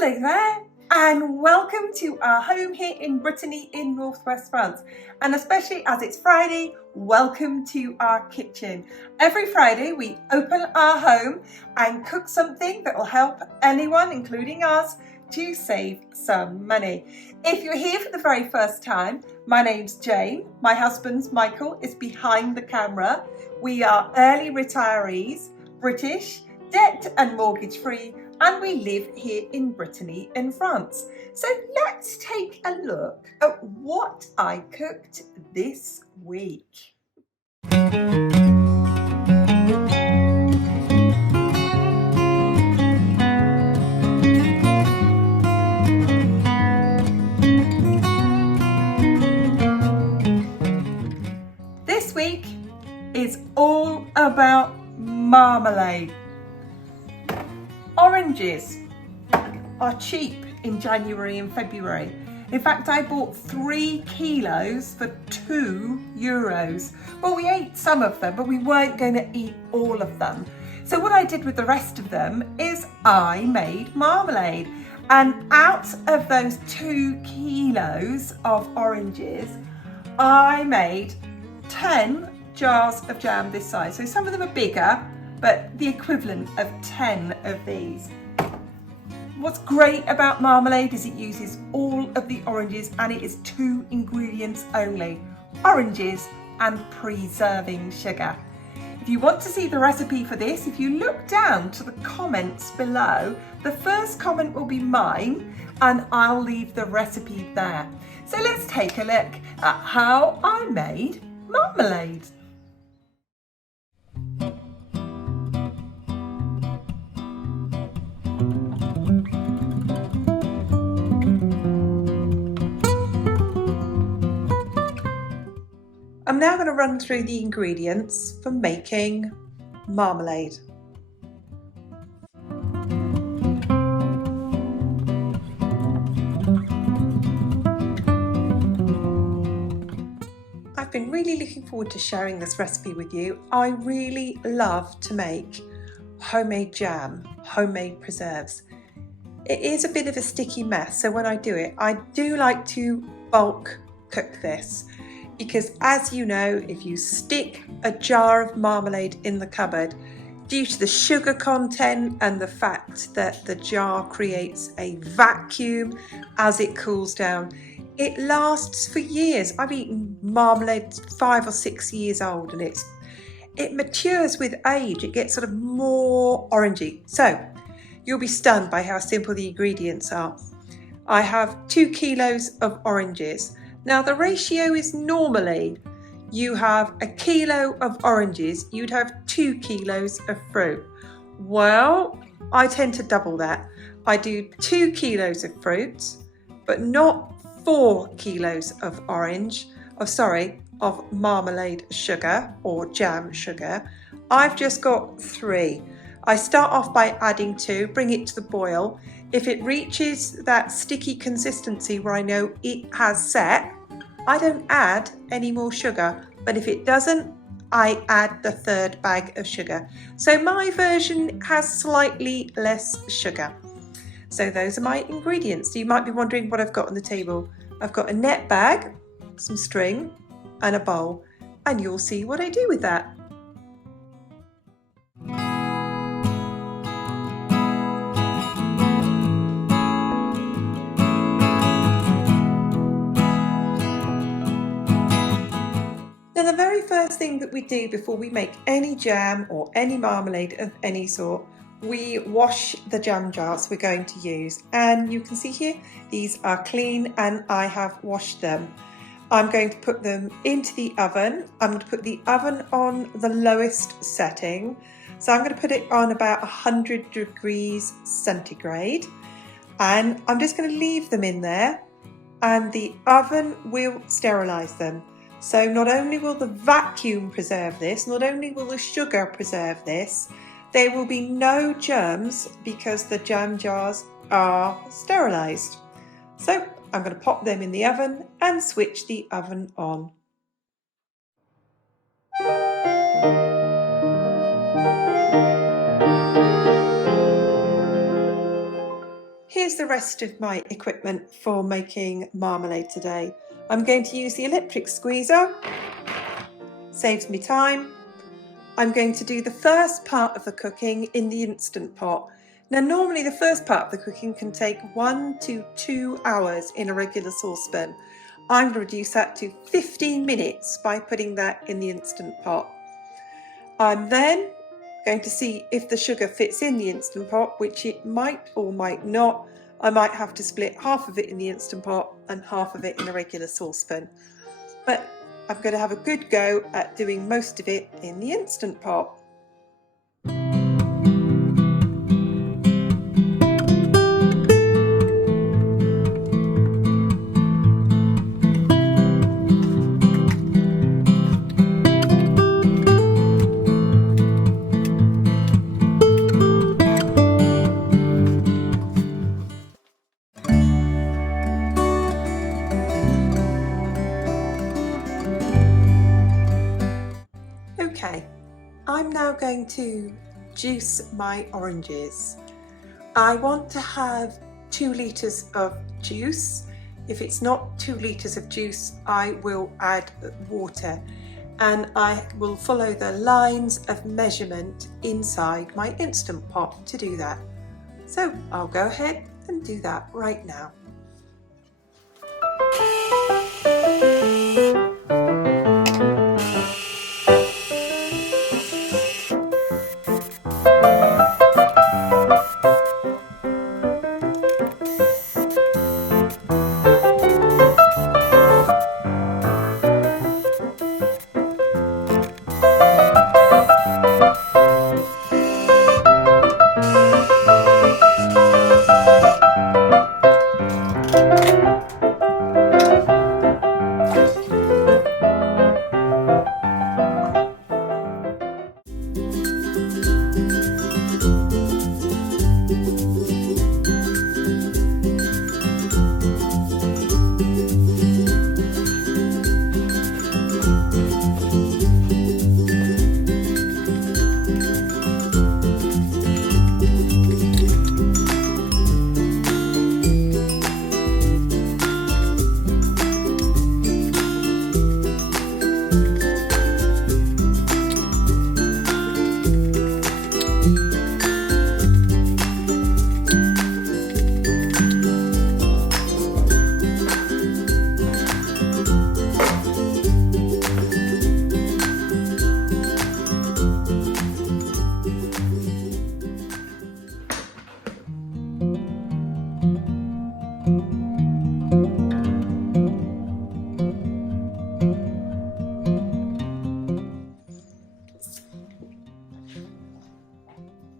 Hello there, and welcome to our home here in Brittany in northwest France, and especially as it's Friday, welcome to our kitchen. Every Friday we open our home and cook something that will help anyone, including us, to save some money. If you're here for the very first time, my name's Jane, my husband's Michael is behind the camera. We are early retirees, British, debt and mortgage free, and we live here in Brittany in France. So let's take a look at what I cooked this week. This week is all about marmalade. Oranges are cheap in January and February. In fact, I bought 3 kilos for €2. Well, we ate some of them, but we weren't going to eat all of them. So what I did with the rest of them is I made marmalade. And out of those 2 kilos of oranges, I made 10 jars of jam this size. So some of them are bigger, but the equivalent of 10 of these. What's great about marmalade is it uses all of the oranges and it is 2 ingredients only, oranges and preserving sugar. If you want to see the recipe for this, if you look down to the comments below, the first comment will be mine and I'll leave the recipe there. So let's take a look at how I made marmalade. I'm now going to run through the ingredients for making marmalade. I've been really looking forward to sharing this recipe with you. I really love to make homemade jam, homemade preserves. It is a bit of a sticky mess, so when I do it, I do like to bulk cook this. Because as you know, if you stick a jar of marmalade in the cupboard, due to the sugar content and the fact that the jar creates a vacuum as it cools down, it lasts for years. I've eaten marmalade 5 or 6 years old and it matures with age. It gets sort of more orangey. So you'll be stunned by how simple the ingredients are. I have 2 kilos of oranges. Now the ratio is normally you have a kilo of oranges, you'd have 2 kilos of fruit. Well, I tend to double that. I do 2 kilos of fruit, but not 4 kilos of marmalade sugar or jam sugar. I've just got 3. I start off by adding 2, bring it to the boil. If it reaches that sticky consistency where I know it has set, I don't add any more sugar, but if it doesn't, I add the 3rd bag of sugar. So my version has slightly less sugar. So those are my ingredients. So you might be wondering what I've got on the table. I've got a net bag, some string, and a bowl, and you'll see what I do with that. Now the very first thing that we do before we make any jam or any marmalade of any sort, we wash the jam jars we're going to use. And you can see here, these are clean and I have washed them. I'm going to put them into the oven. I'm going to put the oven on the lowest setting. So I'm going to put it on about 100 degrees centigrade. And I'm just going to leave them in there and the oven will sterilize them. So not only will the vacuum preserve this, not only will the sugar preserve this, there will be no germs because the jam jars are sterilized. So I'm going to pop them in the oven and switch the oven on. Here's the rest of my equipment for making marmalade today. I'm going to use the electric squeezer, saves me time. I'm going to do the first part of the cooking in the Instant Pot. Now normally the first part of the cooking can take 1 to 2 hours in a regular saucepan. I'm going to reduce that to 15 minutes by putting that in the Instant Pot. I'm then going to see if the sugar fits in the Instant Pot, which it might or might not. I might have to split half of it in the Instant Pot and half of it in a regular saucepan. But I'm going to have a good go at doing most of it in the Instant Pot. Okay, I'm now going to juice my oranges. I want to have 2 litres of juice. If it's not 2 litres of juice, I will add water, and I will follow the lines of measurement inside my Instant Pot to do that. So I'll go ahead and do that right now.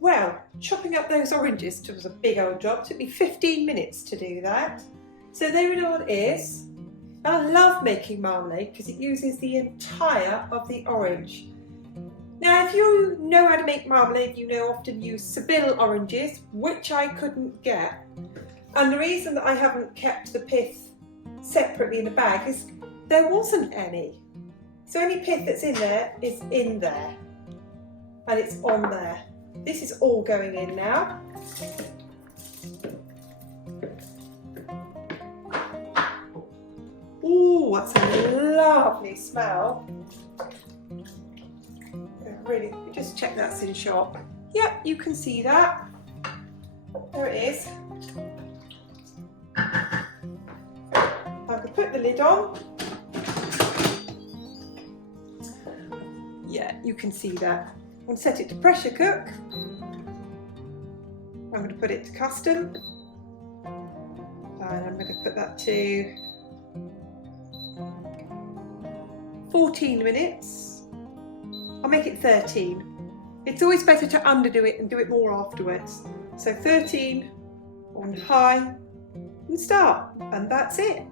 Well, chopping up those oranges was a big old job. It took me 15 minutes to do that. So there it all is. I love making marmalade because it uses the entire of the orange. Now, if you know how to make marmalade, you know often use Seville oranges, which I couldn't get. And the reason that I haven't kept the pith separately in the bag is there wasn't any. So any pith that's in there is in there, and it's on there. This is all going in now. Ooh, that's a lovely smell. Really, just check that's in shot. Yep, you can see that. There it is. I can put the lid on. Yeah, you can see that. I'm going to set it to pressure cook. I'm going to put it to custom. And I'm going to put that to 14 minutes. I'll make it 13. It's always better to underdo it and do it more afterwards. So 13 on high and start, and that's it.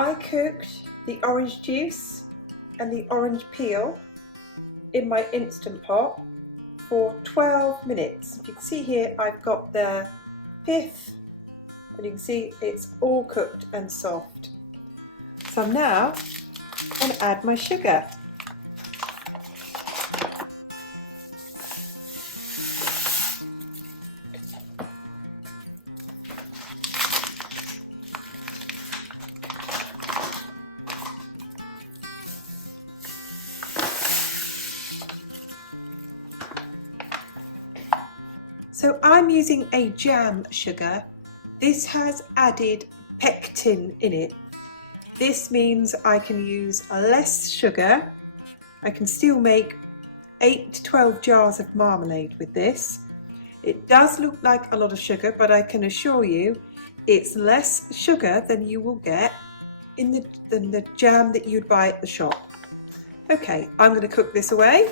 I cooked the orange juice and the orange peel in my Instant Pot for 12 minutes. You can see here I've got the pith, and you can see it's all cooked and soft. So I'm now going to add my sugar. So I'm using a jam sugar. This has added pectin in it. This means I can use less sugar. I can still make 8 to 12 jars of marmalade with this. It does look like a lot of sugar, but I can assure you it's less sugar than you will get in the jam that you'd buy at the shop. Okay, I'm going to cook this away.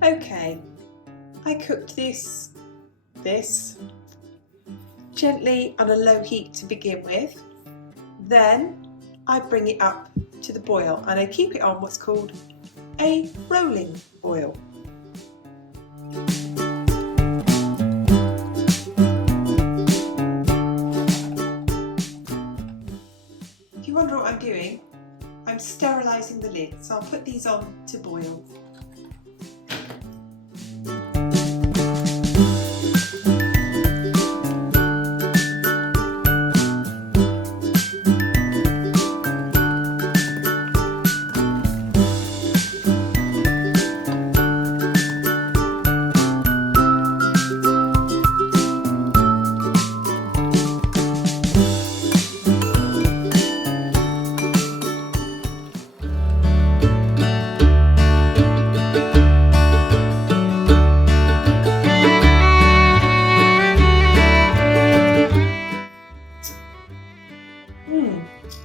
Okay, I cooked this gently on a low heat to begin with. Then I bring it up to the boil and I keep it on what's called a rolling boil. If you wonder what I'm doing, I'm sterilising the lid, so I'll put these on to boil.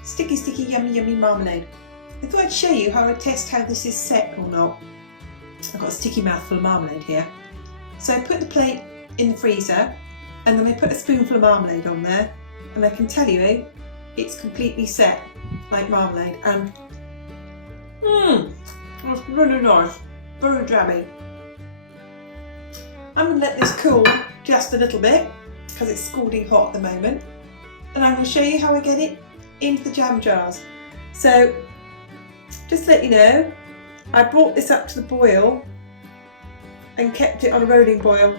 Sticky, sticky, yummy, yummy marmalade. I thought I'd show you how I test how this is set or not. I've got a sticky mouthful of marmalade here. So I put the plate in the freezer and then I put a spoonful of marmalade on there, and I can tell you it's completely set like marmalade, and that's really nice, very jammy. I'm going to let this cool just a little bit because it's scalding hot at the moment, and I'm going to show you how I get it into the jam jars. So just to let you know, I brought this up to the boil and kept it on a rolling boil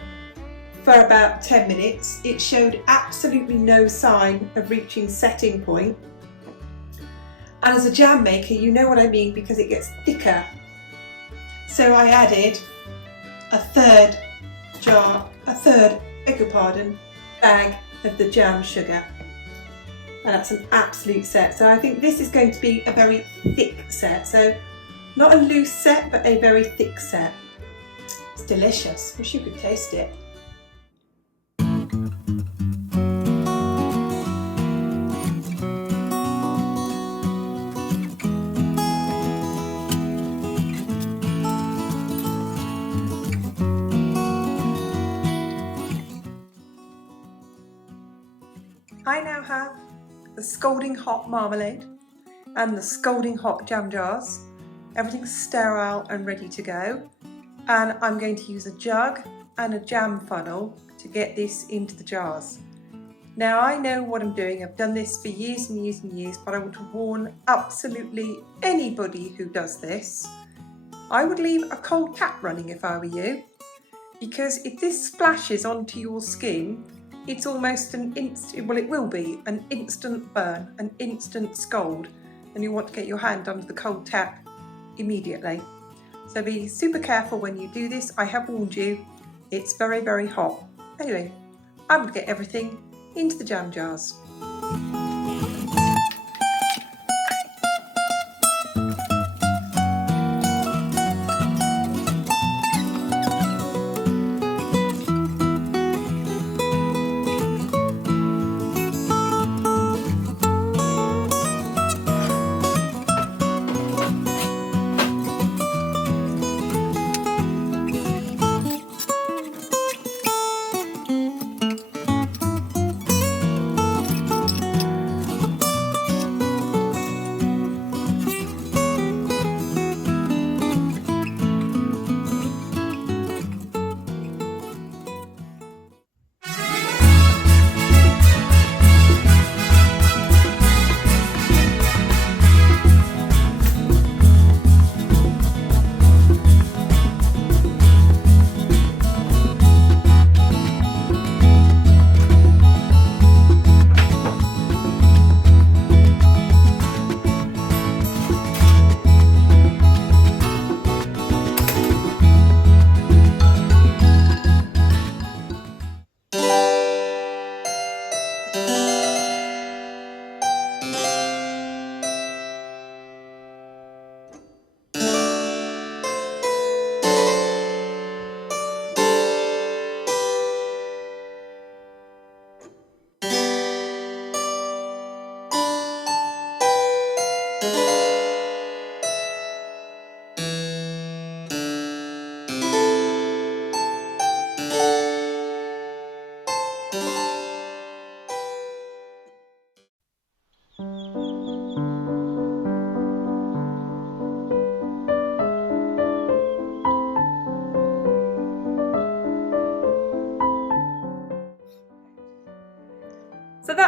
for about 10 minutes. It showed absolutely no sign of reaching setting point, and as a jam maker you know what I mean because it gets thicker. So I added a third bag of the jam sugar. And that's an absolute set. So I think this is going to be a very thick set. So not a loose set, but a very thick set. It's delicious. Wish you could taste it. I now have the scalding hot marmalade and the scalding hot jam jars. Everything's sterile and ready to go, and I'm going to use a jug and a jam funnel to get this into the jars. Now I know what I'm doing, I've done this for years and years and years, but I would warn absolutely anybody who does this, I would leave a cold tap running if I were you, because if this splashes onto your skin, it's almost it will be an instant burn, an instant scald, and you want to get your hand under the cold tap immediately. So be super careful when you do this. I have warned you, it's very, very hot. Anyway, I'm going to get everything into the jam jars.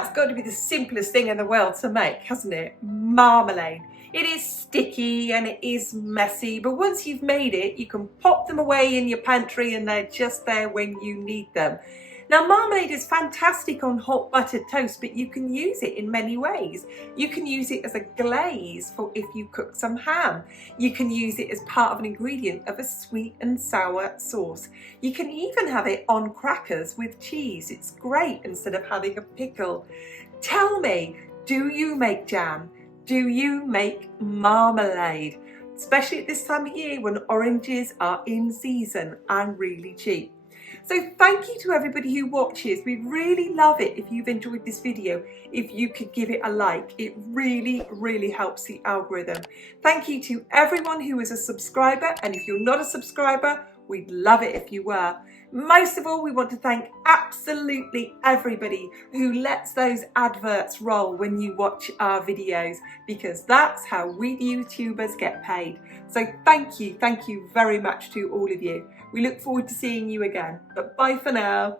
that's got to be the simplest thing in the world to make, hasn't it? Marmalade. It is sticky and it is messy, but once you've made it, you can pop them away in your pantry and they're just there when you need them. Now, marmalade is fantastic on hot buttered toast, but you can use it in many ways. You can use it as a glaze for if you cook some ham. You can use it as part of an ingredient of a sweet and sour sauce. You can even have it on crackers with cheese. It's great instead of having a pickle. Tell me, do you make jam? Do you make marmalade? Especially at this time of year when oranges are in season and really cheap. So thank you to everybody who watches. We'd really love it if you've enjoyed this video, if you could give it a like. It really, really helps the algorithm. Thank you to everyone who is a subscriber, and if you're not a subscriber, we'd love it if you were. Most of all, we want to thank absolutely everybody who lets those adverts roll when you watch our videos, because that's how we YouTubers get paid. So thank you very much to all of you. We look forward to seeing you again, but bye for now.